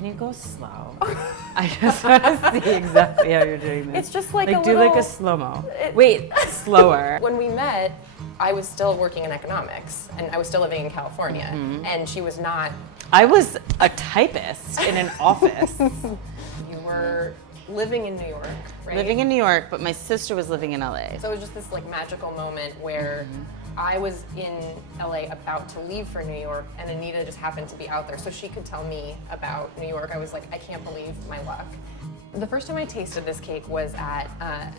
Can you go slow? I just want to see exactly how you're doing this. It's just like a do little... like a slow-mo. Wait, slower. When we met, I was still working in economics, and I was still living in California, and she was not. I was a typist in an office. You were living in New York, right? Living in New York, but my sister was living in LA. So it was just this like magical moment where I was in LA about to leave for New York, and Anita just happened to be out there, so she could tell me about New York. I was like, I can't believe my luck. The first time I tasted this cake was at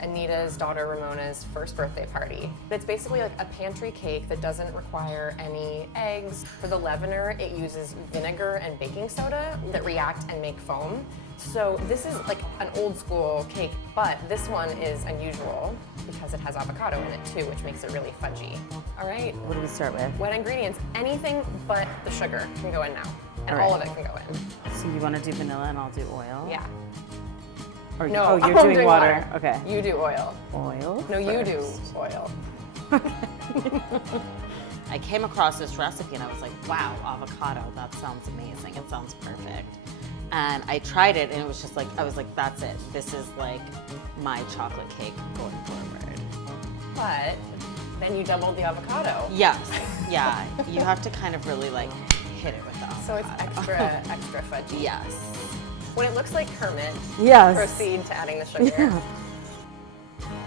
Anita's daughter Ramona's first birthday party. It's basically like a pantry cake that doesn't require any eggs. For the leavener, it uses vinegar and baking soda that react and make foam. So this is like an old school cake, but this one is unusual because it has avocado in it too, which makes it really fudgy. All right. What do we start with? Wet ingredients, anything but the sugar can go in now. And all of it can go in. So you want to do vanilla and I'll do oil? Yeah. Or, No, oh, you're I'm doing water. Okay. You do oil. Oil? No, you do first. oil. I came across this recipe and I was like, wow, avocado, that sounds amazing. It sounds perfect. And I tried it and it was just like, I was like, that's it. This is like my chocolate cake going forward. But then you doubled the avocado. Yes, yeah. You have to kind of really like hit it with the avocado. So it's extra fudgy. Yes. When it looks like Kermit, Yes. proceed to adding the sugar. Yeah.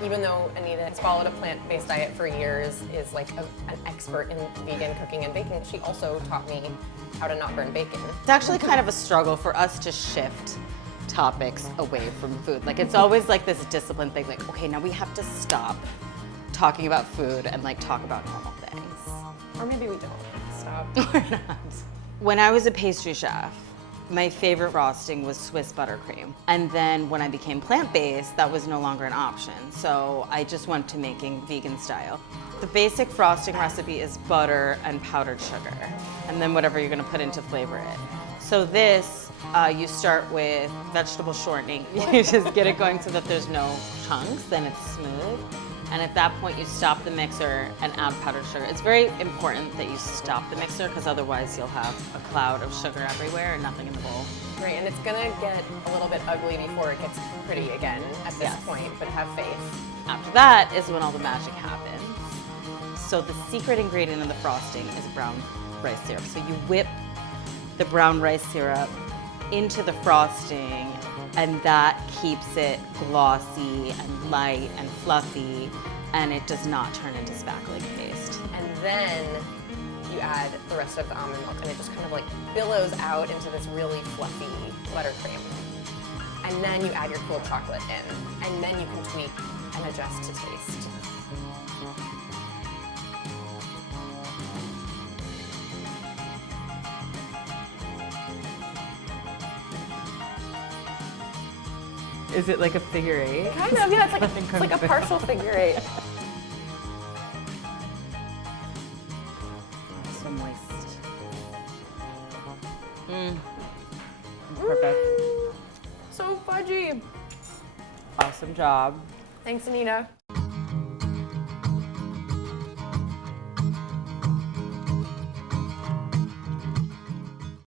Even though Anita has followed a plant-based diet for years, is like an expert in vegan cooking and baking, she also taught me how to not burn bacon. It's actually kind of a struggle for us to shift topics away from food. Like it's always like this discipline thing, like, okay, now we have to stop talking about food and like talk about normal things. Or maybe we don't. Stop. Or not. When I was a pastry chef, my favorite frosting was Swiss buttercream. And then when I became plant-based, that was no longer an option. So I just went to making vegan style. The basic frosting recipe is butter and powdered sugar, and then whatever you're gonna put in to flavor it. So this, you start with vegetable shortening. You just get it going so that there's no chunks, then it's smooth. And at that point, you stop the mixer and add powdered sugar. It's very important that you stop the mixer because otherwise you'll have a cloud of sugar everywhere and nothing in the bowl. Right, and it's gonna get a little bit ugly before it gets pretty again at this point, but have faith. After that is when all the magic happens. So the secret ingredient in the frosting is brown rice syrup. So you whip the brown rice syrup into the frosting, and that keeps it glossy and light and fluffy, and it does not turn into spackling paste. And then you add the rest of the almond milk, and it just kind of like billows out into this really fluffy buttercream. And then you add your cooled chocolate in, and then you can tweak and adjust to taste. Is it like a figure eight? Kind of, yeah, it's like a partial figure eight. So moist. Perfect. So fudgy. Awesome job. Thanks, Anita.